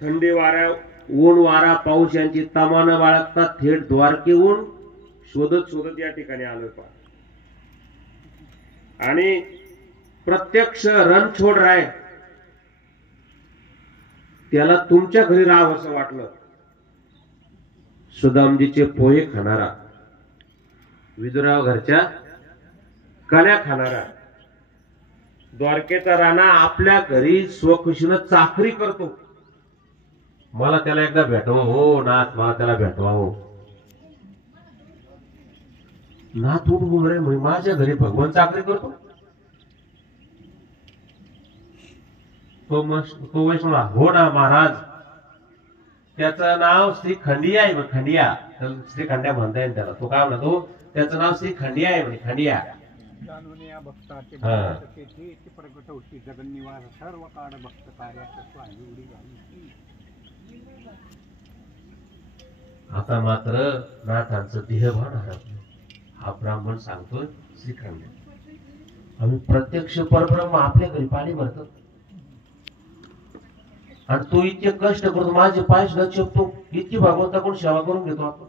थंडी वाऱ्या ऊन वारा पाऊस यांची तमान बाळगता थेट द्वारकेहून शोधत शोधत या ठिकाणी आलोय पहा. आणि प्रत्यक्ष रणछोड राय त्याला तुमच्या घरी राहावं असं वाटलं. सुदामजीचे पोहे खाणारा, विदुराव घरच्या कण्या खाणारा, द्वारकेचा राणा आपल्या घरी स्वखुशीनं चाकरी करतो. मला त्याला एकदा भेटवा हो नाथ, मला त्याला भेटवा हो नाथ. उठ रे, माझ्या घरी भगवान चाकरी करतो. तो वैष्णव हो ना महाराज, त्याचं नाव श्री खंडिया आहे. खंडिया, श्री खंड्या म्हणता येईल त्याला. तो काय म्हणतो, त्याचं नाव श्री खंडिया आहे म्हणे. खंडिया आता मात्र नाथांचं देहभान हरपलं. हा ब्राह्मण सांगतोय श्रीखंड, आम्ही प्रत्यक्ष परब्रह्म आपल्या घरी पाणी भरतो आणि तो इतके कष्ट करतो, माझे पाय सुद्धा चपतो. इतकी भगवंताकडून सेवा करून घेतो आपण.